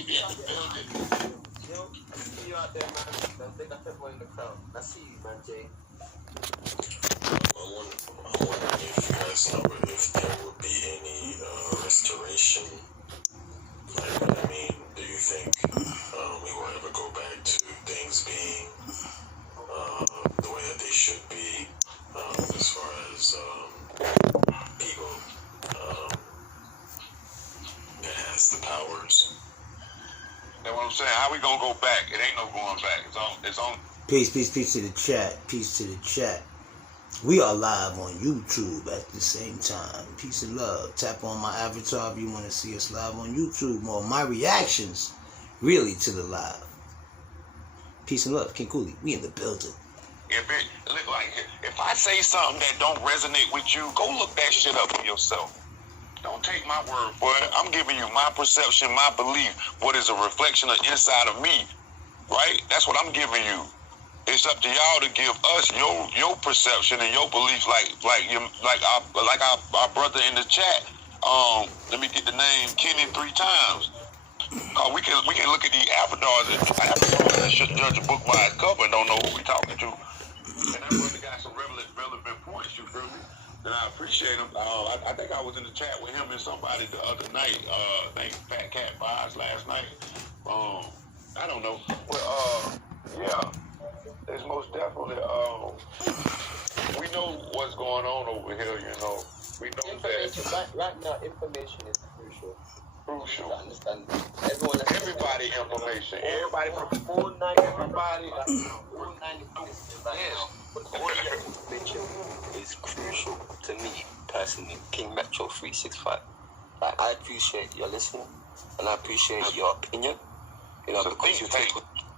Baby in the building. Yo, I see you out there, man. Don't think I put one in the crowd. I see you, man, Jay. I wonder if you guys know if there will be any restoration. Like, I mean, do you think we will ever go back to things being the way that they should be, as far as people that has the powers? That's what I'm saying. How we gonna go back? It ain't no going back. It's on. Peace to the chat. Peace to the chat. We are live on YouTube at the same time. Peace and love. Tap on my avatar if you want to see us live on YouTube. More my reactions, really, to the live. Peace and love. King Cooley, we in the building. If I say something that don't resonate with you, go look that shit up for yourself. Don't take my word for it. I'm giving you my perception, my belief, what is a reflection of inside of me, right? That's what I'm giving you. It's up to y'all to give us your perception and your beliefs, like our brother in the chat. Let me get the name Kenny 3 times. We can look at the avatars and should judge a book by its cover and don't know who we talking to. And that brother got some relevant points. You feel me? And I appreciate him. I think I was in the chat with him and somebody the other night. I think Fat Cat Vibes last night. I don't know. But yeah. It's most definitely, we know what's going on over here, you know. We know that. Right now, information is crucial. Crucial. To understand. Everybody information. Everybody from 490. everybody. 490. But all the information is crucial to me, personally. King Metro 365. Like, I appreciate your listening, and I appreciate your opinion. You know,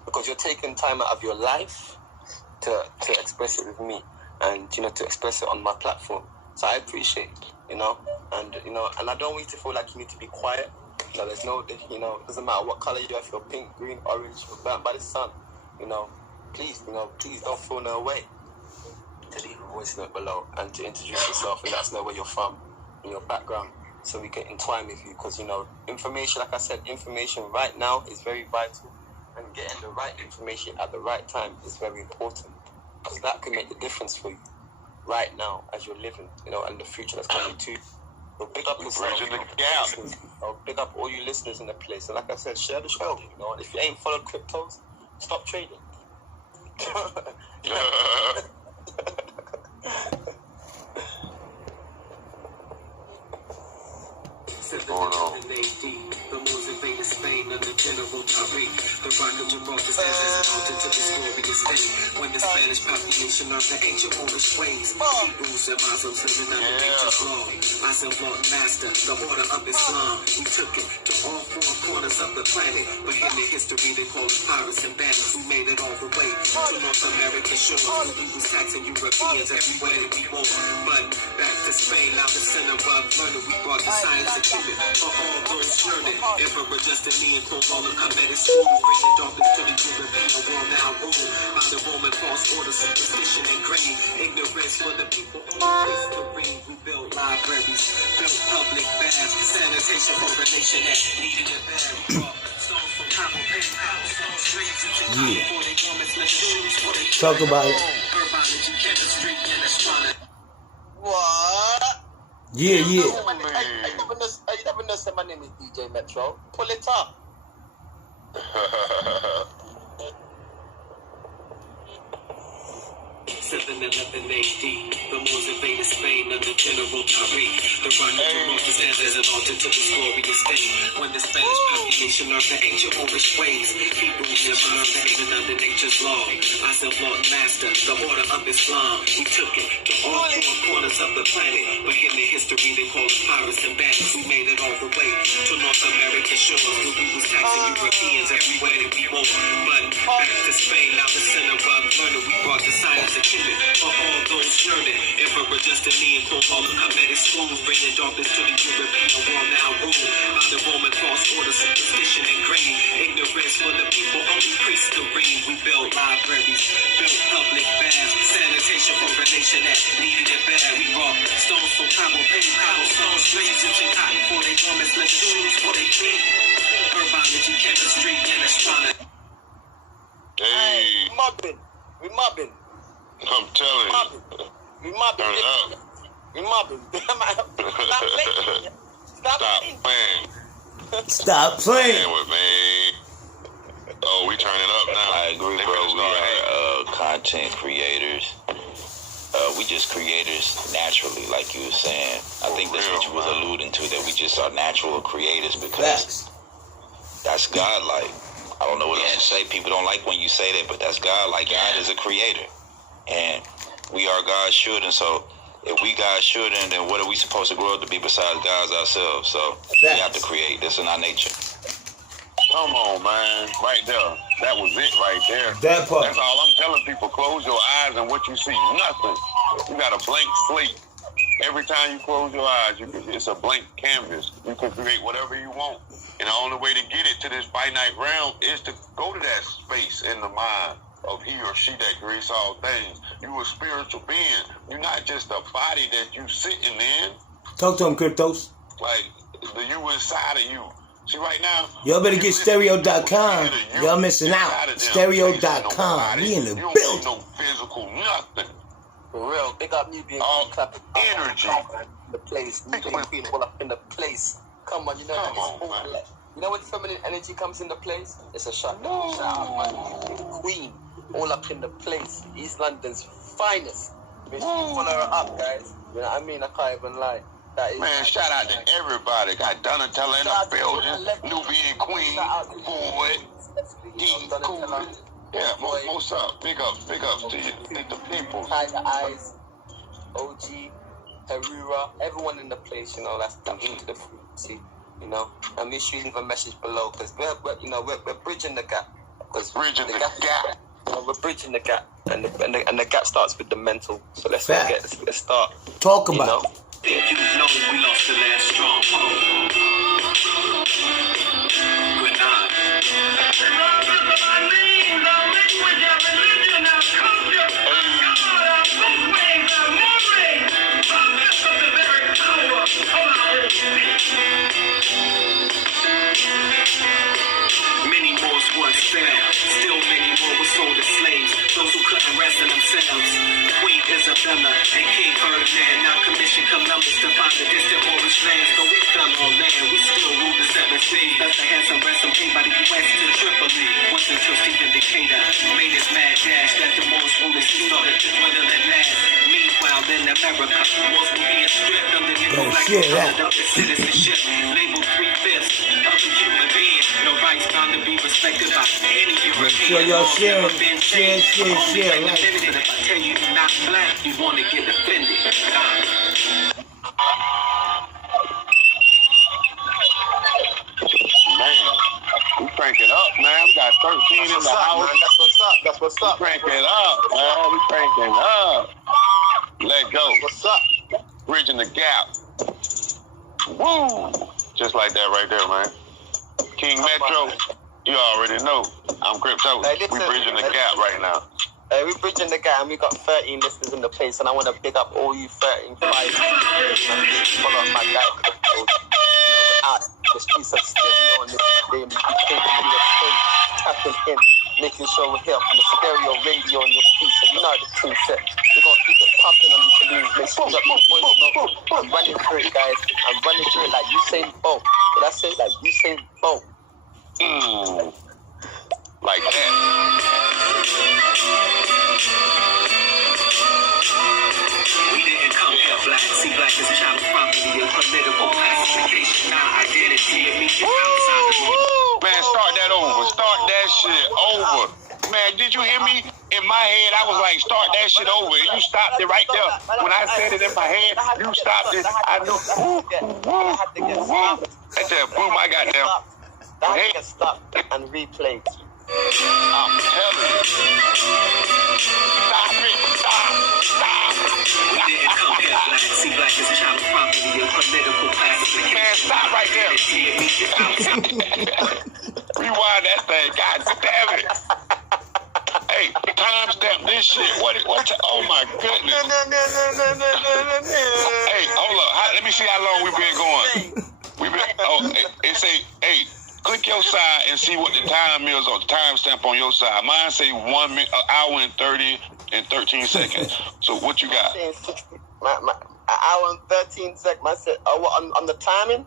because you're taking time out of your life to express it with me, and you know, to express it on my platform. So I appreciate it, you know, and I don't want you to feel like you need to be quiet. You know, there's no, you know, it doesn't matter what color you are, if you're pink, green, orange, you're burnt by the sun. You know, please don't feel no way. To leave a voice note below and to introduce yourself and let us know where you're from and your background, so we can entwine with you. Because you know, information, like I said, information right now is very vital. And getting the right information at the right time is very important, because that can make the difference for you right now as you're living, you know, and the future that's coming too. So big up yourself, big up all you listeners in the place. And like I said, share the show, you know. And if you ain't followed cryptos, stop trading. What's going on? The moves invaded Spain under General Tariq. The rock of Gibraltar stands as an altar to the glory of Spain. When the Spanish population learned the ancient Moorish ways, Hebrews and Muslims living under nature's law. Myself, Lord Master, the order of Islam. We took it to all 4 corners of the planet. But in the history they call us pirates and bandits. We made it all the way to North American shores. We was taxing Europeans everywhere that we wore. But back to Spain, now the center of learning. We brought the science and keep it for all those learning. Emperor Justinian called all the Kemetic schools, bringing darkness to the European world now ruled by the Roman false order, superstition and greed. Ignorance for the people, only place to read. We built libraries, built public baths, sanitation for the nation that needed it bad. We brought stones from Congo, stones straight to Chicago for they garments, let shoes for they Talk about it. Herbology, chemistry, and astronomy. What? Yeah. I never know say my name is DJ Metro. Pull it up. $711 AD, the Moors invaded Spain under General Tariq. The rock of Gibraltar stands as an altar to the glory of Spain. When the Spanish population learned the ancient Moorish ways, Hebrews never learned that even under nature's law. Myself, Lord Master, the order of Islam. We took it to all 4 corners of the planet. But in the history they call us pirates and bandits. We made it all the way to North American shores. We was taxing Europeans everywhere that we wore. But back to Spain, now the center of learning. We brought the science and keep it for all those yearning. Emperor Justinian called all the Kemetic schools, bringing darkness to the European world now ruled by the Roman false order, superstition and greed. Ignorance for the people, only priests to read. We built libraries, built public baths, sanitation for the nation that needed it bad. We brought stones from Cabo, stones straight to Cotton for they garments, let shoes for they clean. Herbology, chemistry, and astronomy. Hey, We mobbing. I'm telling you. We mobbing. Turn it up. We mobbing. Stop playing. Stop playing. Playing with me. Oh, we turn it up now. I agree, They bro. finna We start hating. are content creators. We just creators naturally, like you were saying. I think that's what you was alluding to, that we just are natural creators because Facts. that's God-like. I don't know what else to say. People don't like when you say that, but that's God-like. God is a creator. And we are God's children, so if we God's children, then what are we supposed to grow up to be besides God's ourselves? So we have to create. That's in our nature. Come on, man. Right there. That was it right there. That part. That's all I'm telling people. Close your eyes and what you see, nothing. You got a blank slate. Every time you close your eyes, it's a blank canvas. You can create whatever you want. And the only way to get it to this finite realm is to go to that space in the mind of he or she that creates all things. You a spiritual being. You're not just a body that you sitting in. Talk to him, Cryptos. Like, the you inside of you. See, right now, Y'all better get stereo.com. you Y'all missing out. inside of them. Stereo.com. We in the You don't building. need no physical nothing. For real. Big up me being All clapping. energy. The place. Me being queen all up in the place. Come on, you know Come that on, it's man. like, you know when feminine energy comes into place? It's a shot. Shout out, man. Queen. All up in the place. East London's finest. Make sure you follow her up, guys. You know what I mean? I can't even lie. That is Man, shout out to everybody. Got Donatella in the building. Nubian Queen. Boy. Dean Cool. Yeah, most up. Big ups to you. The people. Tiger Eyes, OG, Herura, everyone in the place, you know, that's into the frequency, you know. And make sure you leave a message below, because we're bridging the gap. Bridging the gap. You know, we're bridging the gap, and the gap starts with the mental. So let's start. Talk You about know. it. You know we lost the last stronghold. Good night. Many more once fell, still many more were sold as slaves. Those who couldn't rest in themselves. Queen Isabella and King Ferdinand now commissioned Columbus to find the distant orange lands. Though we fell on land, we still ruled the 7 seas. That's the handsome ransom paid by the U.S. to Tripoli. Wasn't until Stephen Decatur made his mad dash that the Moors rulers started to dwindle at last. Meanwhile, in America, Moors were being stripped under the citizenship. Labeled 3/5 of the human being. No rights bound to be respected by any European. Make sure y'all share, Only like. and if I tell you you're not black, you want to get offended. Man, we cranking up, man. We got 13 in the house. That's what's up. Crank it up, man. We cranking up. Let go. What's up? Bridging the gap. Woo! Just like that right there, man. King Metro, you already know. I'm Crypto. Hey, listen, We bridging the gap right now. We're bridging the gap, and we got 13 listeners in the place, and I want to big up all you 13 fighters. Follow up my guy, Crypto. You know, out the streets of stereo on this day, we taking you a stage, tapping in, making sure we're here from the stereo radio on your feet. So you know the team set. We're going to keep it popping on these balloons. Make sure you got these boys know. I'm running through it, guys. I'm running through it like Usain Bolt. Did I say like Usain Bolt? Like that. We didn't come here black. See, black is child property, a political classification, not identity. It means you're outside the norm. Man, start that over. Start that shit over. Man, did you hear me? In my head, I was like, start that shit over. And you stopped it right there. When I said it in my head, you stopped it. I knew. Right there, boom, I got them. That had to get stopped and replayed. I'm telling you. Stop it. Stop. We didn't come here black. See, black is child property, a political classification. Man, stop right there. It means you're outside. Rewind that thing. God damn it. Hey, timestamp this shit. What? Oh my goodness. Hey, hold up. Let me see how long we've been going. It say, hey, Click your side and see what the time is or the timestamp on your side. Mine say 1 minute, an hour and 30 and 13 seconds. So what you got? Saying 60, an hour and 13 seconds. I said, on the timing?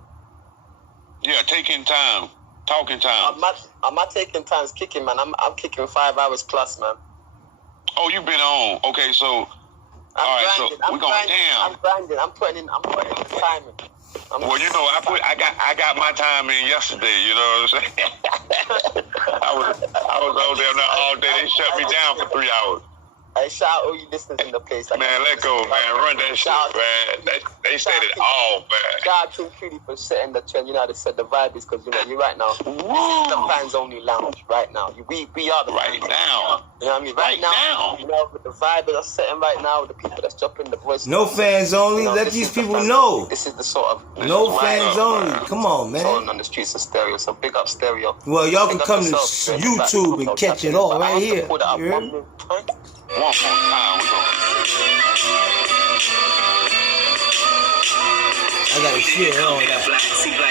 Yeah, taking time, talking time. I'm not taking times kicking, man. I'm kicking 5 hours plus, man. Oh, you've been on. Okay, so all right, so we're going. Damn. I'm grinding. I'm putting in the timing. Well, you know, I got my time in yesterday. You know what I'm saying? I was on there all day. They shut me down for 3 hours. Hey, shout out all you listeners in the place. Man, let go, man. Run that shit, man. They said it all, man. Shout out to Cutie for setting the trend. You know how they said the vibe is because, you know, you right now. This is the fans only lounge right now. We are the right fans. now. You know what I mean? Right now. You know, with the vibe that's setting right now, with the people that's dropping the voice. No fans only. You know, let these people know. This is the sort of. No fans only. Come on, man. On the streets of Stereo. So big up Stereo. Well, y'all can come to YouTube and catch it all right here. One more time, we gonna. I gotta share all that. Black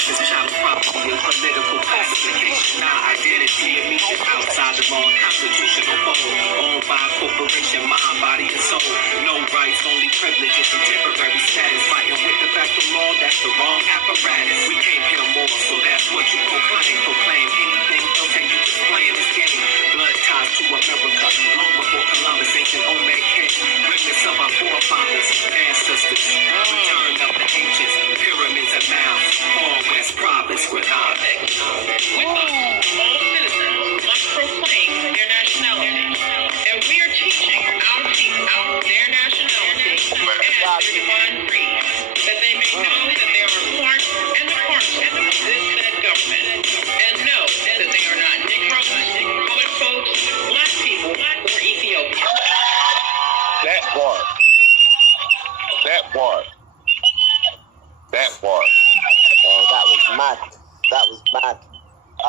is child property and political classification. Now identity and meaning outside the wrong constitutional fold. Owned by a corporation, mind, body, and soul. No rights, only privileges and temporary status. Fighting with the back of law, that's the wrong apparatus. We came here more, so that's what you proclaim. Proclaim anything else and you just playing this game. Blood ties to America, long before Columbus, ancient Olmec came. Remnants of our forefathers, ancestors. Return of the ancients, pyramids and mounds. All West Province with our With us, all citizens must proclaim their nationality, and we are teaching our people their nationality and their divine creed, that they may know that they are a part and a parcel of this said government, and know that they are not Negroes, colored folks, black people, or Ethiopians. That part. Oh, that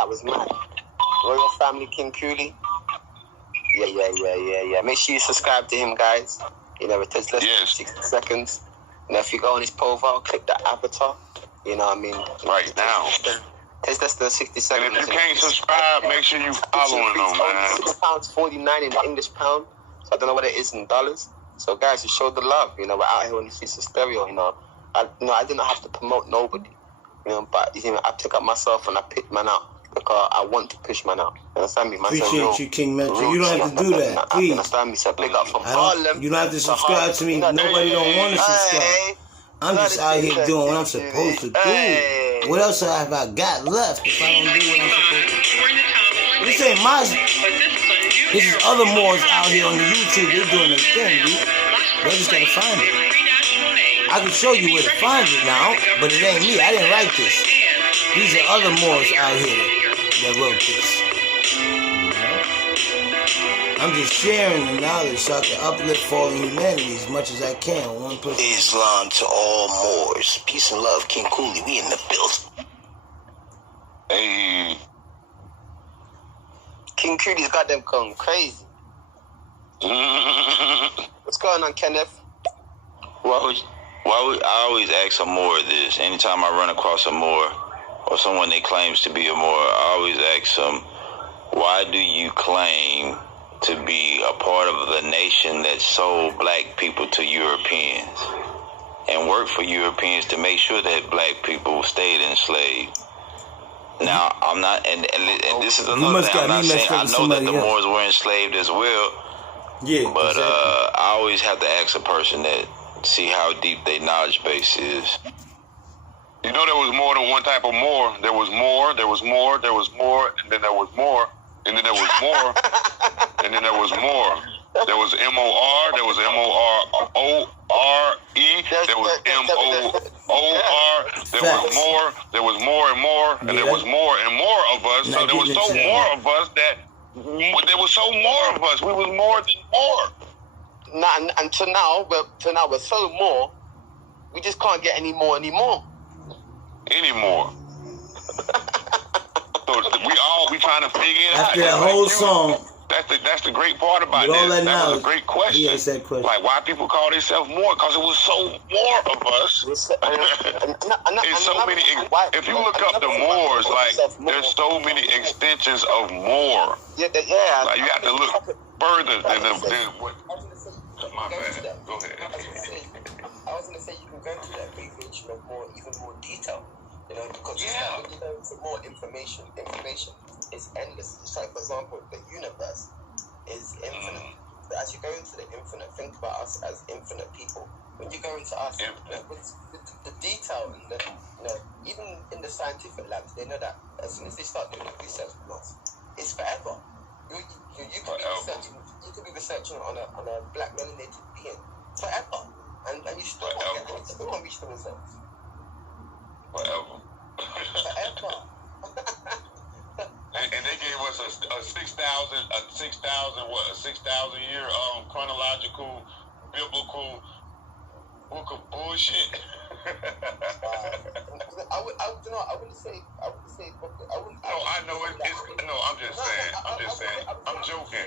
was mad. Royal Family King Cooley. Yeah. Make sure you subscribe to him, guys. You know, it takes less than 60 seconds. You know, if you go on his profile, click that avatar. You know what I mean? Right now. It takes less than 60 seconds. And if you can't subscribe, make sure you following them, man. £6.49 in English pound. So I don't know what it is in dollars. So guys, you show the love. You know, we're out here on the streets of Stereo. You know, I didn't have to promote nobody. You know, but you know, I took up myself and I picked man out because I want to push man out. You understand me? Appreciate you, King Metro. You don't have to do that, please. You understand me? So big up from Harlem. You don't have to subscribe to me. Nobody don't want to subscribe. I'm just out here doing what I'm supposed to do. What else have I got left if I don't do what I'm supposed to do? This ain't my... This is other Moors out here on the YouTube. They're doing their thing, dude. They just gotta find it. I can show you where to find it now, but it ain't me. I didn't write this. These are other Moors out here that wrote this. I'm just sharing the knowledge so I can uplift fallen humanity as much as I can. One person. Islam to all Moors. Peace and love, King Cooley. We in the building. Hey. King Cooley's got them going crazy. What's going on, Kenneth? I always ask a Moor this. Anytime I run across a Moor or someone that claims to be a Moor, I always ask them, why do you claim to be a part of the nation that sold black people to Europeans and worked for Europeans to make sure that black people stayed enslaved? Now, I'm not, and this is another thing, I'm not saying, I know that the Moors were enslaved as well, yeah, but exactly. I always have to ask a person that, see how deep their knowledge base is. You know, there was more than one type of Moor. There was more, and then there was more, and then there was more, and then there was more, and then there was more. There was M-O-R, there was M-O-R-O-R-E, there was M-O-O-R, there was more and more, and there was more and more of us. So there was so more of us that there was so more of us. We was more than more. And to now we're so more, we just can't get any more anymore. So we trying to figure it out. After that whole song, That's that's the great part about With all this. that That was knowledge, a great question. he asked that question. Like, why people call themselves more? Because it was so more of us. It's so many. If you look up the Moors, like, there's so many extensions of more. Yeah. Like, you have to look further than what. My bad. Go ahead. I was gonna say you can go into that abbreviation of more, even more detail. You know, because when you go into more information is endless. Just like, for example, the universe is infinite. But as you go into the infinite, think about us as infinite people. When you go into us, with the detail and the, even in the scientific labs, they know that as soon as they start doing the research on us, it's forever. You could be researching on a black melanated being forever, and you still won't reach the results. Forever. And they gave us a 6,000 year chronological biblical book of bullshit. I wouldn't say. No, I know I'm just saying. I'm joking.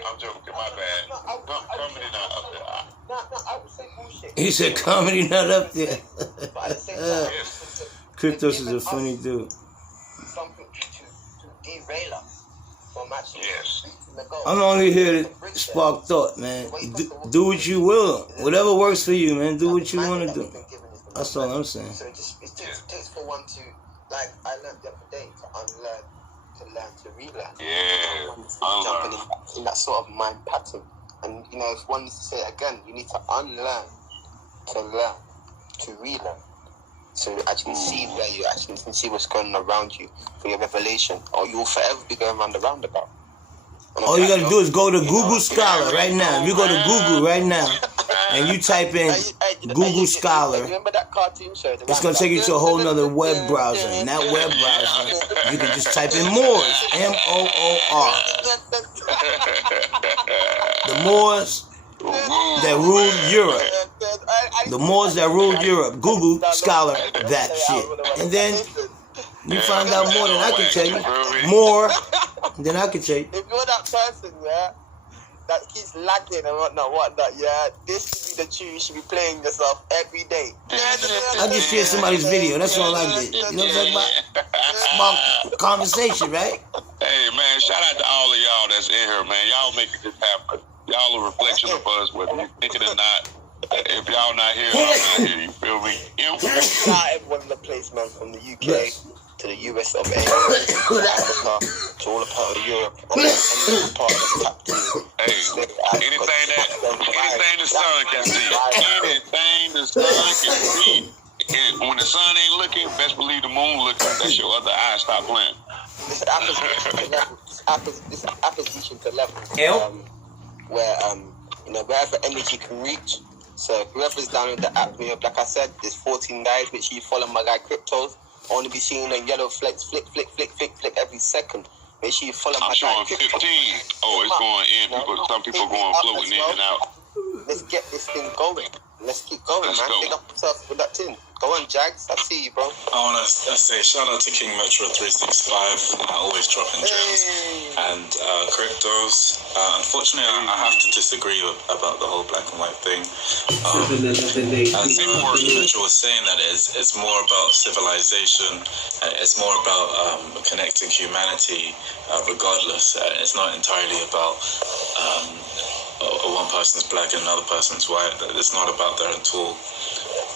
My bad. Comedy not up there. No, I would say bullshit. He said comedy not up there. But at the same time, Kryptos is a funny dude. Something to derail us from actually reaching the goal. I'm only here to spark thought, man. Do what you will. Whatever works for you, man. Do what you want to do. That's all I'm saying. So it takes for one to, like I learned the other day, to unlearn, to learn, to relearn. Yeah. Jumping in that sort of mind pattern. And, if one needs to say it again, you need to unlearn, to learn, to relearn. So actually see where you actually can see what's going on around you for your revelation, or you'll forever be going round the roundabout. All you gotta do is go to Google Scholar right now. If you go to Google right now and you type in Google Scholar, remember that cartoon show? it's gonna take you to a whole nother web browser. And that web browser, you can just type in Moors, M-O-O-R. The Moors that ruled Europe. The Moors that ruled Europe. Google Scholar that shit. And then you find out more than I can tell you. More than I can tell you. If you're that person, that keeps lagging and whatnot, this should be the tune you should be playing yourself every day. I just shared somebody's video. That's all I did. You know what I'm talking about? Conversation, right? Hey, man, shout out to all of y'all that's in here, man. Y'all making this happen. Y'all a reflection of us, whether you think it or not. If y'all not here, I'm not here. You feel me? Shout out everyone in the place, man, from the UK to the US of A, to Africa, to all the part of Europe, and any part of the top team. Hey, anything the sun can see. Anything the sun can see. And when the sun ain't looking, best believe the moon looking. That's your other eye. Stop playing. This app is reaching to level where wherever energy can reach. So whoever's downloaded the app, like I said, there's 14 guys which you follow my guy Kryptos. I want to be seeing them yellow flicks, flick every second. Make sure you follow my guy showing Kryptos. 15. Oh, it's going in. Some people going floating in and out. Let's get this thing going. Let's keep going, Let's man. go. Pick up yourself with that tin. Go on, Jags. I see you, bro. I want to say shout out to King Metro 365, always dropping gems. And Kryptos. Unfortunately, I have to disagree about the whole black and white thing. As Metro was saying, that it's more about civilization. It's more about connecting humanity, regardless. It's not entirely about one person's black and another person's white. It's not about that at all.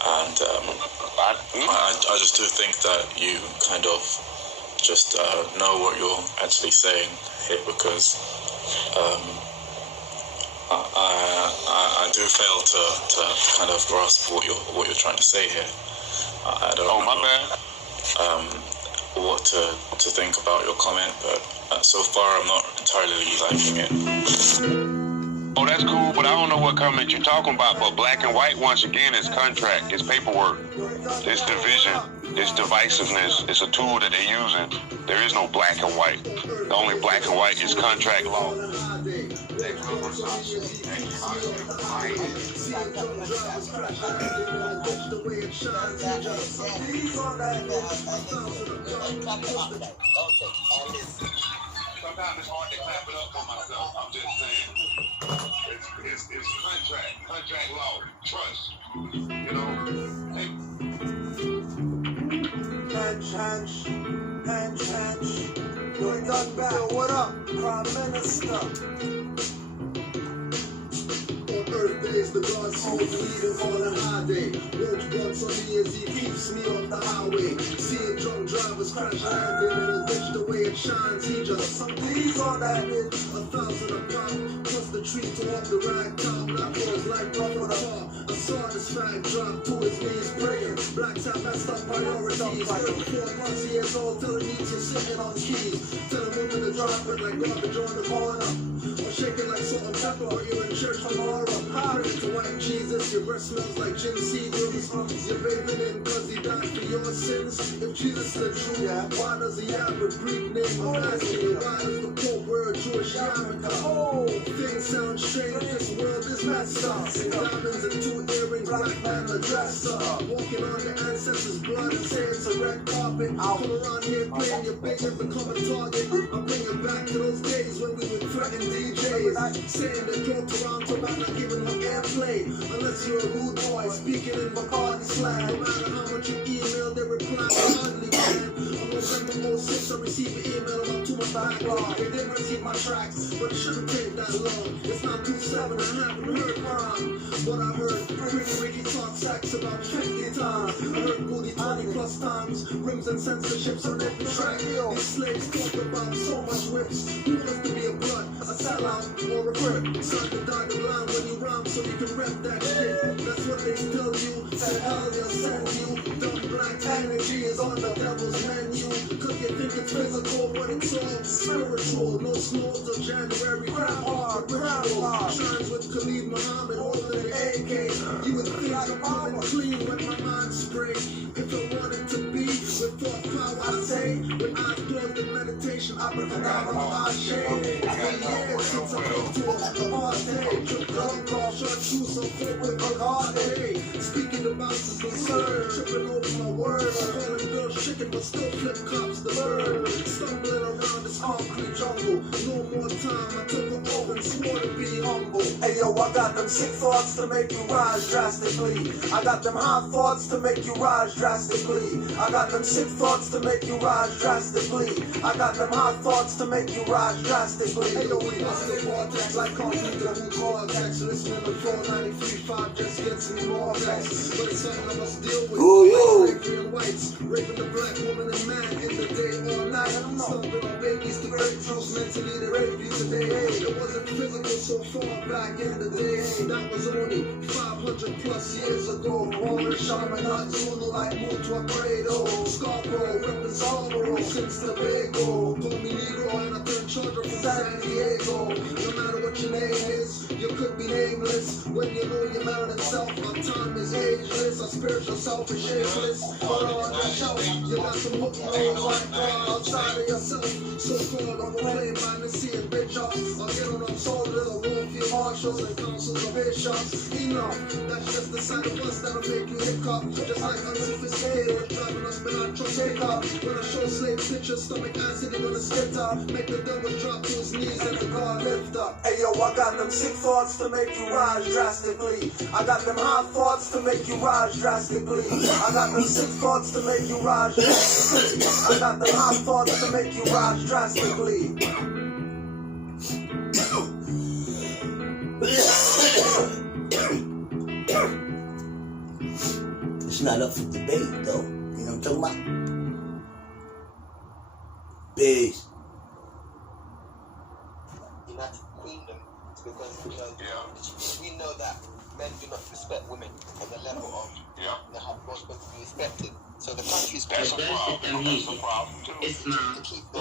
And I just do think that you kind of just know what you're actually saying here, because I do fail to kind of grasp what you're trying to say here. I don't know my bad. What to think about your comment, but so far I'm not entirely liking it. Oh, that's cool, but I don't know what comment you're talking about. But black and white, once again, is contract, it's paperwork, it's division, it's divisiveness. It's a tool that they're using. There is no black and white. The only black and white is contract law. sometimes it's hard to clap it up for myself. I'm just saying. It's contract law, trust. You know, Hench. You're done back. What up, Prime Minister? On Earth days, the God told me leading on a high day. Roach bumps on me as he keeps me off the highway. Seeing drunk drivers crash landing in a ditch, the way it shines, he just some please on that hit. 1,000 a pop, plus the tree to off the rag top. Not cause like off of the car. I saw this fag drop to his knees praying. Blacks have messed up priorities. 34+ years old, telling me to sitting on keys. Telling women to drop it like garbage on the corner. Or shake it like salt and pepper, or you're in church tomorrow. Pray to white Jesus, your breath smells like gin seagulls. You're bathing in cause he died for your sins. If Jesus is true, why does he have a Greek name? I'm asking you, why does the Pope wear a Jewish yarmulke? Oh, things sound strange, this world is messed up. Diamonds and 2 earrings, black man the dresser. Walking on the ancestors' blood and say it's a red carpet. Come around here playing your big and become a target. I'm bringing back to those days when we would threaten DJs, saying they drove Toronto by not giving them airplay. Unless you're a rude boy speaking in Bacardi slang. No matter how much you email, they reply hardly, man. On November 06, I received an email about 2 months backlog. They didn't receive my tracks, but it shouldn't take that long. It's not 2-7, I haven't heard Prime. But I heard Pretty Ricky talk sex about 50 times. I heard Booty 20+ times. Rims and censorships on every track. These slaves talk about so much whips. Who wants to be a blood, a sellout, or a grip? Sign the dotted line when you rhyme so you can rep that shit. That's what they tell you. To hell they'll send you. Dumb black energy is on the devil's menu. Cause you think it's physical, but it's all spiritual. No snows till January. Crap hard, ritual. Shines with Khalid Muhammad, older than AK. You would think you're coming clean when my mind spray. If I wanted to be with thought power, I say. With eyes closed in meditation, I prefer I shade. It's been years since I've been to a party. Took the call, short shoes, so fit with a hard day. Speaking of bouncers concerned, tripping over my words. Calling girls chicken, but still flip cops the bird. Stumbling around this concrete jungle. No more time, I took an oath and swore to be humble. Hey yo, I got them sick thoughts to make you rise drastically. I got them hot thoughts to make you rise drastically. I got them sick thoughts to make you rise drastically. I got them hot thoughts to make you rise drastically. Hey yo, we must stay vortex like concrete to who cortex. Listening to 493.5 just gets me more vexed. But it's something I must deal with. Slavery and whites, raping the black woman and man in the day all night. Stomping on babies to rape truths, mentally they rape you today. It wasn't physical so far back in the day. That was only 500+ years ago. Warren Shaman, not Zulu like Mutua Credo. Scarborough, reppin' Scarborough since Tobago. Call me Negro and I turn charger from San Diego. No matter what your name is, you could be nameless. When you know your melanin self, our time is ageless. Our spiritual self is shapeless. But on the shelf, you got some hook nose like God outside of yourself. So-called overplayed by Missy and bitch ups. I'll get on our soldiers, or field marshals and councils of bishops. Enough, that's just the side of us that'll make you hiccup. Just like unsophisticated, driving us without your pickup. When I show slave pictures, stomach acid, they gonna skip up. Make the devil drop to his knees and the guard lift up. Hey yo, I got them sick thoughts to make you rise drastically. I got them hot thoughts to make you rise drastically. I got them sick thoughts to make you rise drastically. I got them hot thoughts to make you rise drastically. It's not up for debate, though. You know what I'm talking about? Peace. United Kingdom, because we know that men do not respect women at the level of they have most to be respected. So the country's that's a problem. That's a problem too. To keep the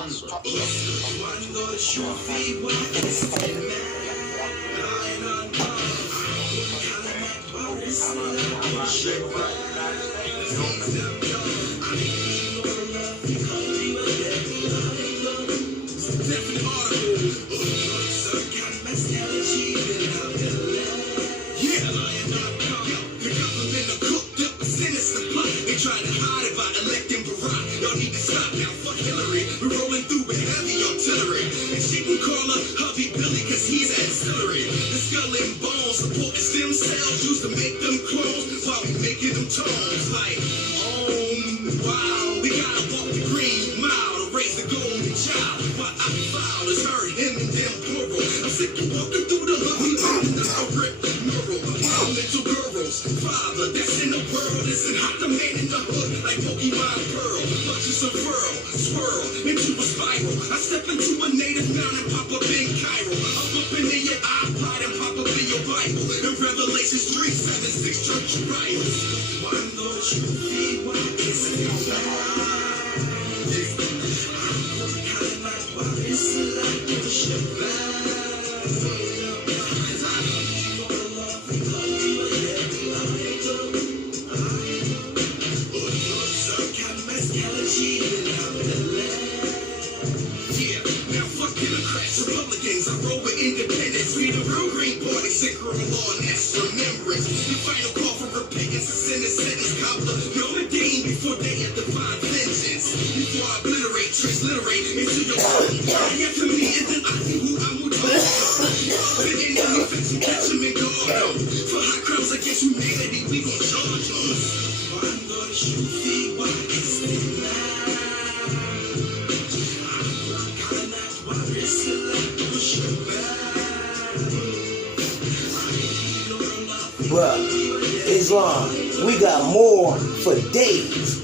trying to hide it by electing Barack. Y'all need to stop now. Fuck Hillary. We're rolling through with heavy artillery. don't support stem cells used to make them clones while we making them tones like, oh, wow. We gotta walk the green mile to raise the golden child. What I found is her, him, and them plural. I'm sick of walking through the hood, we turning the script mural. Mental girls, father, that's in the world. Isn't hot the man in the hood like Pokemon Pearl. Bunches of whirl, swirl into a spiral. I step into a native mountain, pop up in Cairo. I'm bumping in your iPod and pop up in your Bible. In Revelations 3:7-6 church riots. One Lord, you feed what is in your life. It's a lot of Shabbat. Republicans, I roll with independents. We the real Green Party, sacred law, and that's remembrance. The final call for repentance is in the sentence. Cobbler, you're redeemed before they have divine vengeance. Before I obliterate, transliterate into your world. After me, and then I see who I'm with. Been in the effects and catch them and guard them. For high crimes against humanity, we gon' charge them. One Lord, you feed what is in life. Bruh, Islam, we got more for days.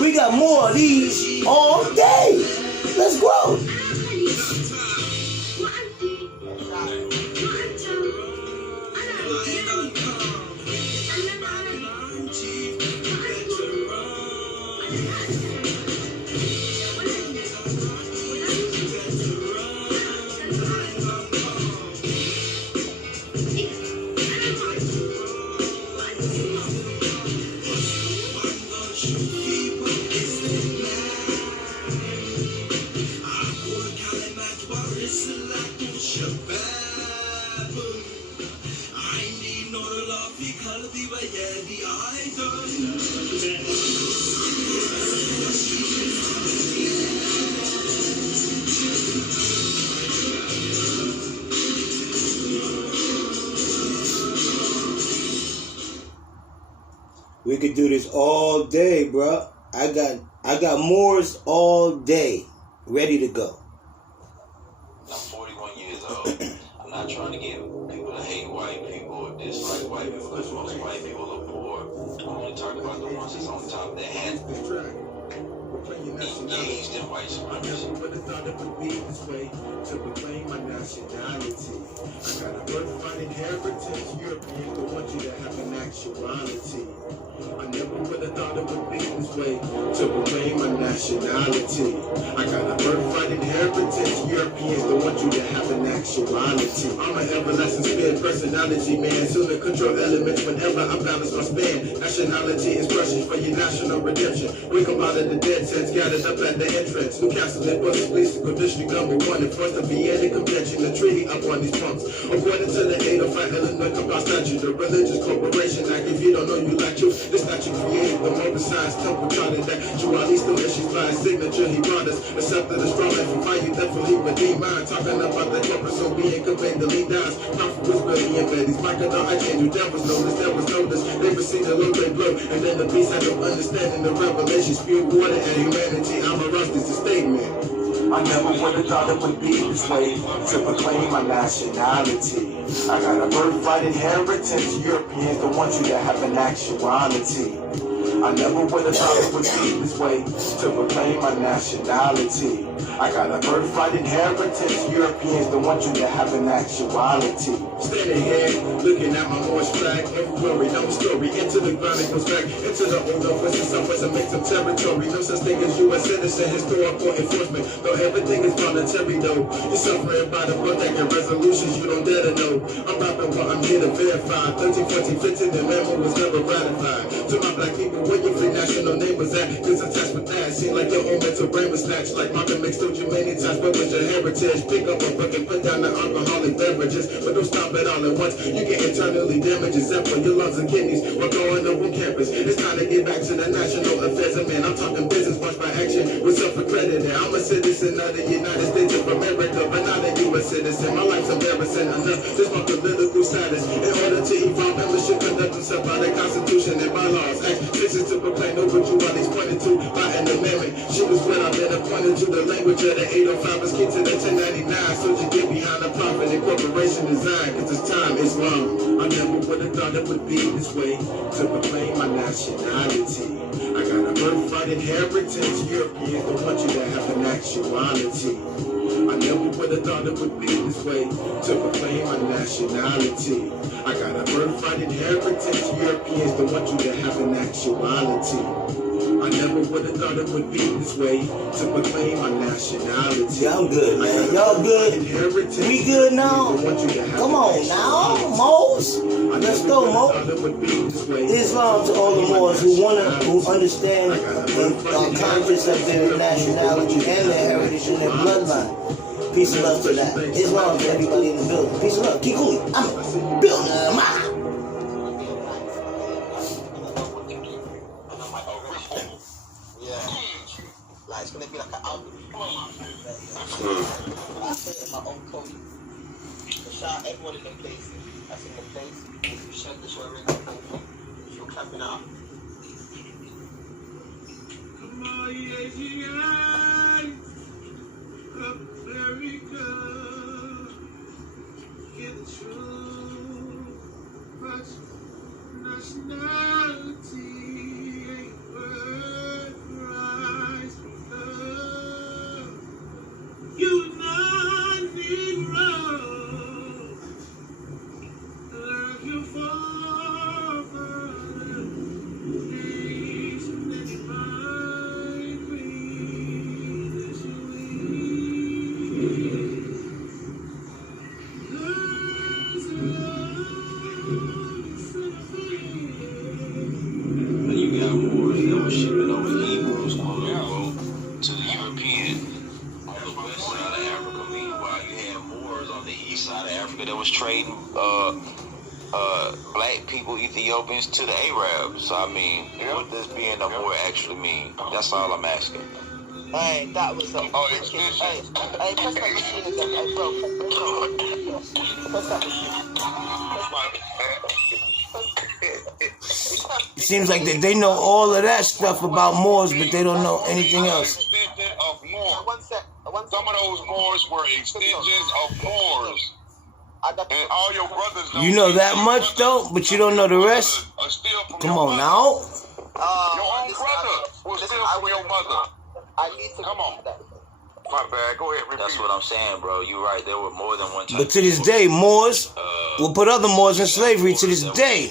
We got more of these all day. Let's go. We could do this all day, bro. I got Moors all day, ready to go. I'm 41 years old. I'm not trying to get people to hate white people or dislike white people because most white people are poor. I'm only talking about the ones that's on top that have engaged in white supremacy. But I thought it would be this way to proclaim my nationality. I got a birthright inheritance, Europeans don't want you to have an actuality. I never would have thought it would be this way to proclaim my nationality. I got a birthright inheritance, Europeans don't want you to have an actuality. I'm an everlasting spirit personality, man. Soon to control elements whenever I balance my span. Nationality is precious for your national redemption. Wake up out of the dead sense, gathered up at the entrance. Newcastle and Brussels, political district number 1. In front of Vienna Convention, the treaty up on these pumps. According to the 805 Illinois Compound Statute, the Religious Corporation Act, if you don't know, you like truth. This statute created the more besides temple charted that you are least issues by his signature. He brought us accepted a strong life from you definitely redeemed mine. Talking about the corporate so being conveyed the lead downs. Prophet was really embedded. These Michael Archangel, there was notice, there was notice. They received a little bit blow, and then the beast had no understanding the revelation. Spewed water and humanity. I'm a rust, it's a statement. I never would have thought it would be this way to proclaim my nationality. I got a birthright inheritance. Europeans don't want you to have an actuality. I never would have thought it would be this way to proclaim my nationality. I got a birthright inheritance. Europeans don't want you to have an actuality. Standing here, looking at my Morse flag. Everywhere we know story. Into the ground it goes back. Into the old northwest and southwest and make some territory. No such thing as U.S. citizen, historical enforcement. Though everything is voluntary though. You're suffering by the blood that your resolutions you don't dare to know. I'm rapping what I'm here to verify. 13, 14, 15, the memo was never ratified. To my black people, where your free national name was at? Cause attached with that. Seem like your own mental brain was snatched. Like Malcolm X told you many times, what was your heritage? Pick up a book and put down the alcoholic beverages. But don't stop it all at once. You get internally damaged except for your lungs and kidneys. We're going up on campus. It's time to get back to the national affairs. And man, I'm talking business, watch my action. With self-accredited. I'm a citizen of the United States of America, but not a U.S. citizen. My life's embarrassing enough. This my political status. In order to evolve, members should conduct themselves by the Constitution and bylaws. Actions to proclaim no ritualities pointed to by an amendment. She was when I've been appointed to the language of the 805 was key to the 1099. So you get behind the profit and corporation design. Cause this time is long. I never would have thought it would be this way. To proclaim my nationality. I got a birthright inheritance. Europeans don't want you to have an actuality. I never would have thought it would be this way. To proclaim my nationality. I got a birthright inheritance. Europeans don't want you to have an actuality. I never would have thought it would be this way. To proclaim my nationality. Yeah, I'm good, man. Y'all good? We good now? Come on now, Moors. Let's go, Mo. Islam to all the Moors who understand and are conscious of their nationality and their heritage and their bloodline. Peace and love to that. Islam to everybody in the building. Peace and love. Keep cool. I'm building them out. Like, it's gonna be like an album. I say it in my own code. Shout out everyone in the place. That's in the place. If you share the show, if you're clapping it up. America, get the truth, but nationality ain't birthright. You not Negro, learn your father, nation that you might be. You got Moors that were shipping over Hebrews, quote unquote, to the European on the west side of Africa. Meanwhile, you had Moors on the east side of Africa that was trading black people, Ethiopians, to the Arabs. So, I mean, what does being a Moor actually mean? That's all I'm asking. Hey, that was a press that machine again. Hey, bro. Press that machine. It seems like they know all of that stuff about Moors, but they don't know anything else. Some of those Moors were extensions of Moors. And all your brothers know. You know that much though, but you don't know the rest? Come on now. Your own brother was still from your mother. I need to come on. My bad. Go ahead. That's what I'm saying, bro. You're right. There were more than one type. But to this day, Moors will put other Moors in slavery to this day.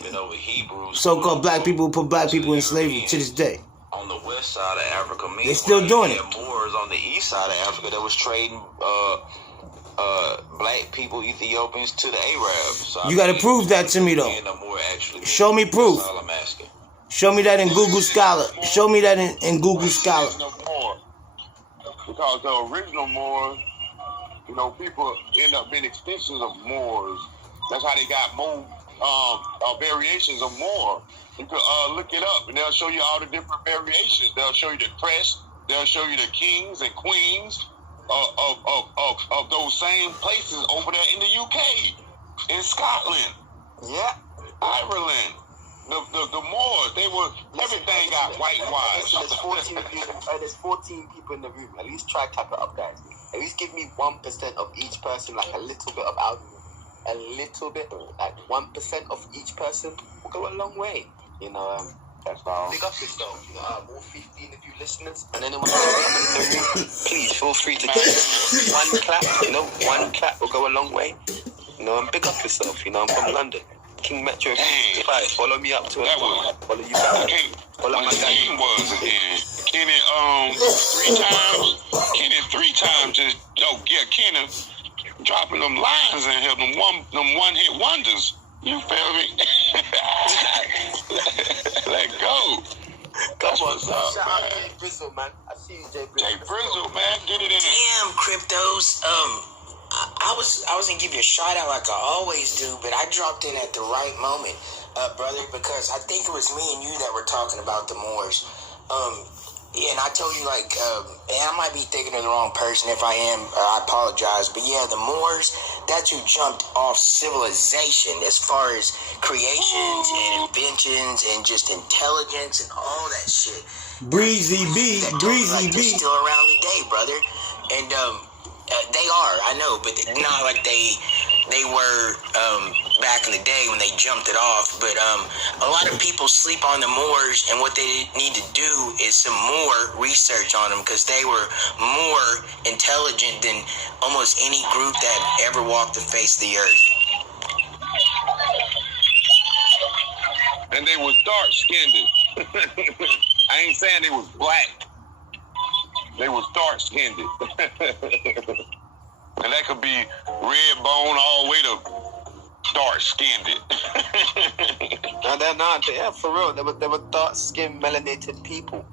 So-called black people will put black people in slavery to this day. On the west side of Africa, they're still doing it. Moors on the east side of Africa that was trading black people, Ethiopians, to the Arabs. So You gotta prove that to me though. Show me proof. That's all I'm asking. Show me that in Google Scholar. Show me that in Google Scholar. Because the original Moors, you know, people end up being extensions of Moors. That's how they got more variations of Moor. You could look it up, and they'll show you all the different variations. They'll show you the crest. They'll show you the kings and queens of those same places over there in the UK, in Scotland, Ireland. The Moors, they were, everything got whitewashed. There's 14 people in the room. At least try to clap it up, guys. At least give me 1% of each person, like a little bit of album. A little bit, like 1% of each person will go a long way. You know, that's all. Big up yourself. You know, all 15 of you listeners. And anyone else in the room, please feel free to give one clap. You know, one clap will go a long way. You know, and big up yourself. You know, I'm from London. King Metro 5. Follow me up to it. Follow you back. Follow my name was again. Kenny, three times just, Kenny dropping them lines in here, them one hit wonders. You feel me? Let go. That's what's up, Shout man. out to Jay Brizzle, man. I see you, Jay Brizzle. Jay Brizzle, man. Get it in there. Damn, Cryptos. I was gonna give you a shout out like I always do, but I dropped in at the right moment, brother, because I think it was me and you that were talking about the Moors. Yeah, and I told you, like, and I might be thinking of the wrong person. If I am, I apologize. But yeah, the Moors, that's who jumped off civilization as far as creations and inventions and just intelligence and all that shit. Breezy B, Breezy Like, B. they're still around today, brother. And they are, I know, but not like they were back in the day when they jumped it off. But a lot of people sleep on the Moors, and what they need to do is some more research on them, because they were more intelligent than almost any group that ever walked the face of the earth. And they was dark-skinned. I ain't saying they was black. They was dark-skinned. And that could be red bone all the way to dark-skinned. Yeah, for real. They were dark-skinned, melanated people.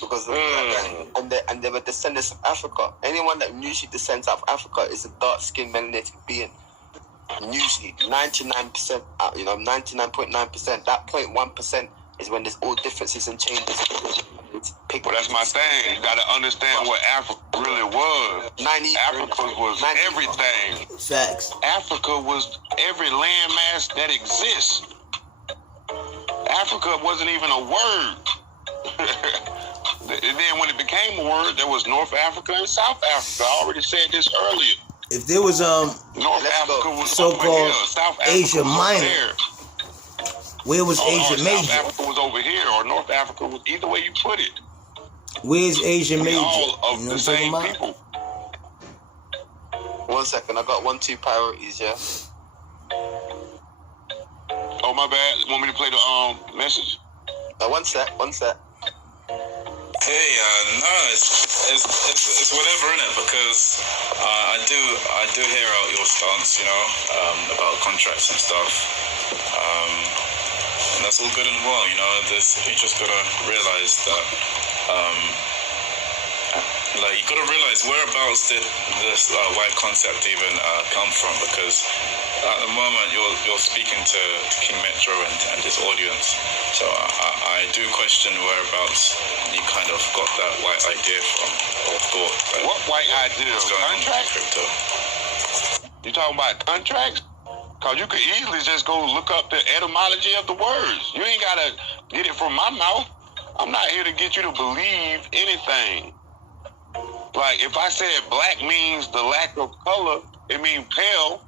Because and they were descendants of Africa. Anyone that usually descends out of Africa is a dark-skinned, melanated being. Usually, 99%, 99.9%. That 0.1% is when there's all differences and changes. Well, that's my thing. You got to understand what Africa really was. Africa was everything. Facts. Africa was every landmass that exists. Africa wasn't even a word. And then when it became a word, there was North Africa and South Africa. I already said this earlier. If there was North Africa was so-called over here. South Africa Asia was Minor, over there. where was Asia Major? South Africa was over here, or North Africa was, either way you put it. Where's Asia Major? All of You know the what I'm same talking people. 1 second, I got 2 priorities, yeah? Oh, my bad. Want me to play the message? One sec. Hey, no, it's whatever, innit? Because I do hear out your stance, about contracts and stuff, and that's all good and well, you just gotta realize that, you gotta realize whereabouts did this white concept even come from, because at the moment you're speaking to King Metro and his audience, so I do question whereabouts you kind of got that white idea from, or thought. What white idea? Contracts? Crypto. You talking about contracts? Because you could easily just go look up the etymology of the words. You ain't got to get it from my mouth. I'm not here to get you to believe anything. Like, if I said black means the lack of color, it means pale,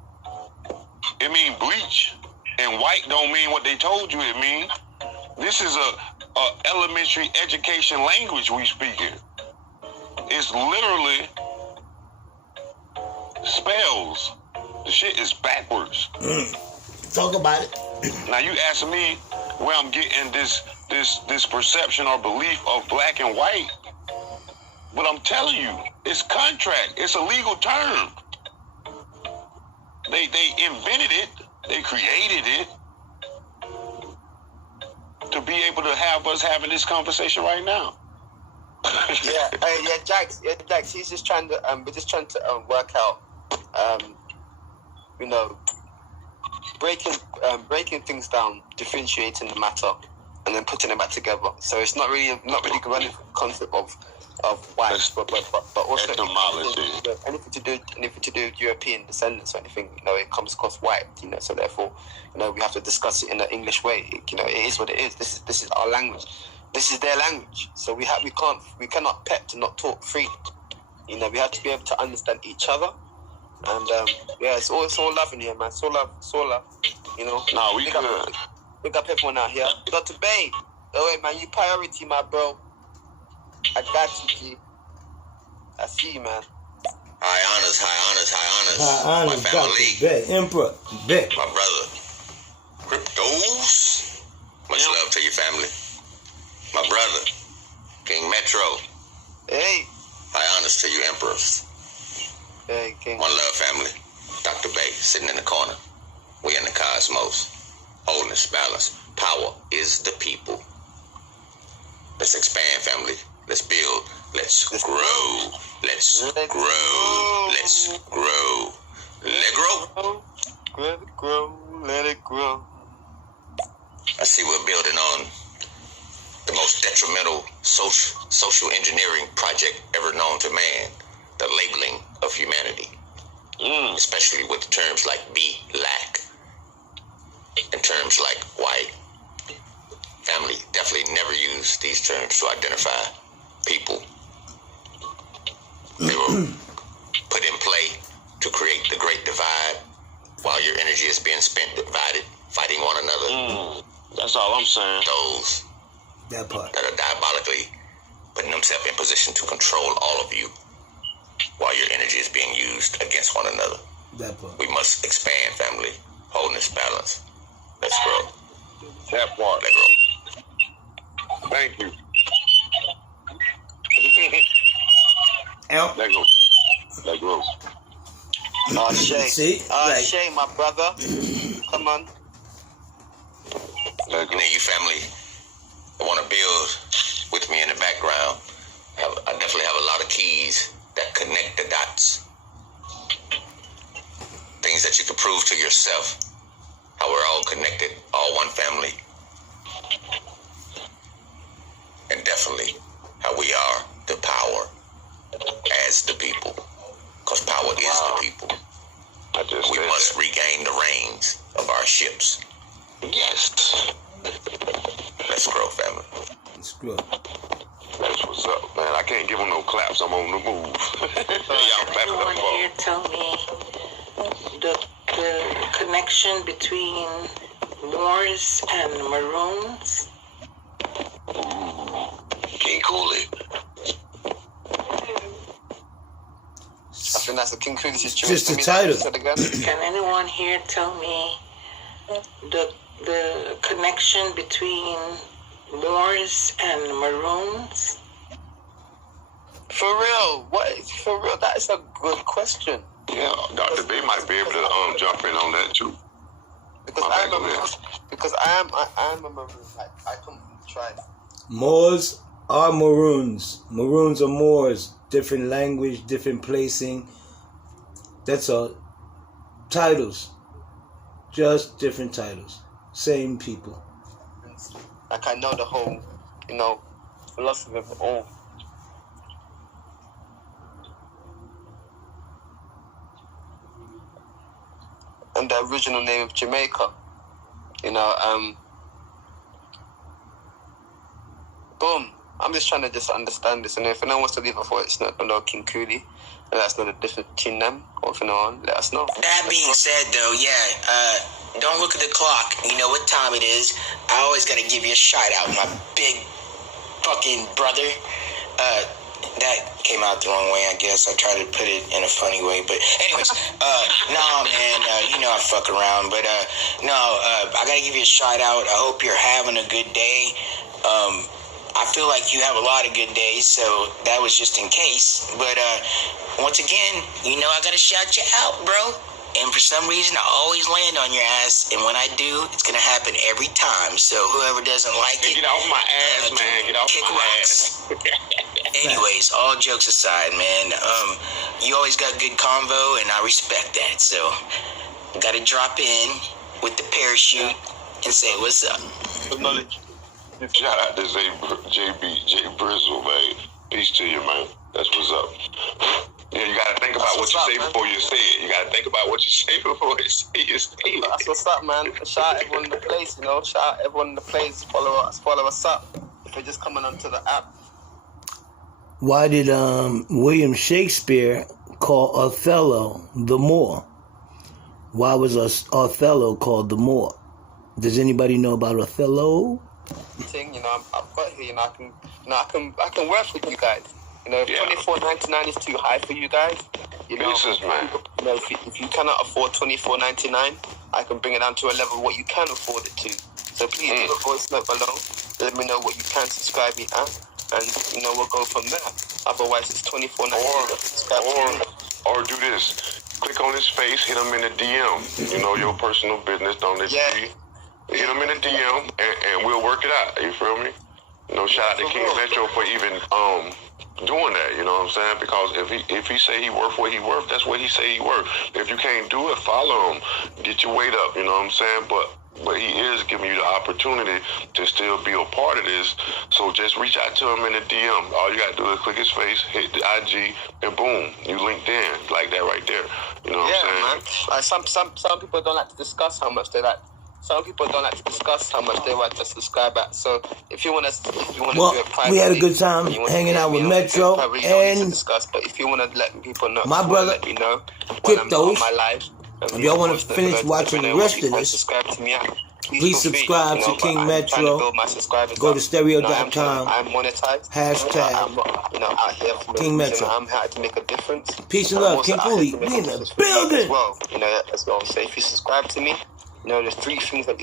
it means bleach, and white don't mean what they told you it means. This is a elementary education language we speaking. It's literally spells. The shit is backwards. Talk about it. Now you asking me where I'm getting this perception or belief of black and white. But I'm telling you, it's contract. It's a legal term. They invented it. They created it to be able to have us having this conversation right now. Jax. He's just trying to. We're just trying to work out. Breaking things down, differentiating the matter, and then putting it back together. So it's not really running the concept of white, but also anything to do with European descendants or anything. It comes across white. So therefore, we have to discuss it in an English way. It is what it is. This is our language. This is their language. So we cannot pet to not talk free. We have to be able to understand each other. And it's all love in here, man. It's all love. No, we good. Big up everyone out here. Dr. Bay. Oh wait, man, you priority, my bro. I got you, G. I see you, man. High honors. High honors, My family. Dr. Bay, Emperor, Bay. My brother. Cryptos. Much love to your family. My brother, King Metro. Hey. High honors to you, Emperors. Hey, King. One love, family. Dr. Bay, sitting in the corner. We in the cosmos. Wholeness, balance. Power is the people. Let's expand, family. Let's build. Let's grow. Let's grow. Let's grow. Let it grow. Let it grow. Let it grow. I see we're building on the most detrimental social engineering project ever known to man, the labeling of humanity. Especially with terms like be, lack, and terms like white. Family definitely never used these terms to identify people. They were put in play to create the great divide while your energy is being spent divided, fighting one another. That's all I'm saying. Those That part. that are diabolically putting themselves in position to control all of you while your energy is being used against one another. That part. We must expand, family. Wholeness, balance. Let's grow. That part. Let grow. Thank you. L. Let go. Let go. Shay. See? Like, Shay, my brother. Come on. Let And go. then you family that want to build with me in the background. I definitely have a lot of keys that connect the dots. Things that you can prove to yourself. How we're all connected, all one family. And definitely how we are the power as the people. Because power is the people. I just We said must that. regain the reins of our ships. Yes. Let's grow, family. it's good. That's what's up, man. I can't give them no claps. I'm on the move. Y'all clap it Anyone up. here tell me the connection between Moors and Maroons? Can't cool it. I think that's a King Cooley situation. Just the title. Can anyone here tell me the connection between Moors and Maroons? For real, for real? That is a good question. Yeah, Dr. B might be able to jump in on that too. Because My I bad, go am ahead. because I am a Maroon. Like I come from the tribe. Moors are Maroons. Maroons are Moors. Different language, different placing. That's all. Titles. Just different titles. Same people. Like I know the whole, philosophy of it all. And the original name of Jamaica. Boom. I'm just trying to just understand this, and if anyone wants to leave a thought, it's not King Cooley, and let us know the difference between them, or if anyone, let us know. That being said, though, don't look at the clock. You know what time it is. I always got to give you a shout out, my big fucking brother. That came out the wrong way, I guess. I tried to put it in a funny way, but anyways, nah, man, I fuck around, but I gotta give you a shout out. I hope you're having a good day. I feel like you have a lot of good days, so that was just in case. But once again, I gotta shout you out, bro. And for some reason, I always land on your ass, and when I do, it's gonna happen every time. So whoever doesn't like it, Get off my ass, man. Get off kick my rocks. ass. Anyways, all jokes aside, man, you always got good convo, and I respect that. So, gotta drop in with the parachute and say what's up. Shout out to Jay Brizzle, man. Peace to you, man. That's what's up. Yeah, you gotta think about what you say before you say it. You gotta think about what you say before you say it. That's what's up, man. Shout out everyone in the place, Shout out everyone in the place. Follow us up. If you're just coming onto the app. Why did William Shakespeare call Othello the Moor? Why was Othello called the Moor? Does anybody know about Othello? Thing, I've got here, I can work with you guys. If $24.99 is too high for you guys, Business, man. If you cannot afford $24.99, I can bring it down to a level what you can afford it to. So please leave a voice note below. Let me know what you can subscribe me at, and we'll go from there. Otherwise, it's $24.99. Or do this. Click on his face, hit him in the DM. Your personal business, don't let you be. Hit him in the DM, and we'll work it out. You feel me? Shout out to King Metro for even doing that. You know what I'm saying? Because if he say he worth what he worth, that's what he say he worth. If you can't do it, follow him. Get your weight up. You know what I'm saying? But but he is giving you the opportunity to still be a part of this. So just reach out to him in the DM. All you got to do is click his face, hit the IG, and boom, you linked in like that right there. You know what I'm saying? Man. Some people don't like to discuss how much they like. Some people don't like to discuss how much they want to subscribe at. So if you want to do it privately, we had a good time hanging out with Metro and discuss. But if you want to let people know, my brother, let me know Cryptos. on my live. If y'all want to finish watching the rest of this, please subscribe to King Metro. Go to stereo.com. I'm monetized. Hashtag out here King Metro. I'm here to make a difference. Peace and love, King Cooley. We in the building. As well, as well. So if you subscribe to me, there's 3 things that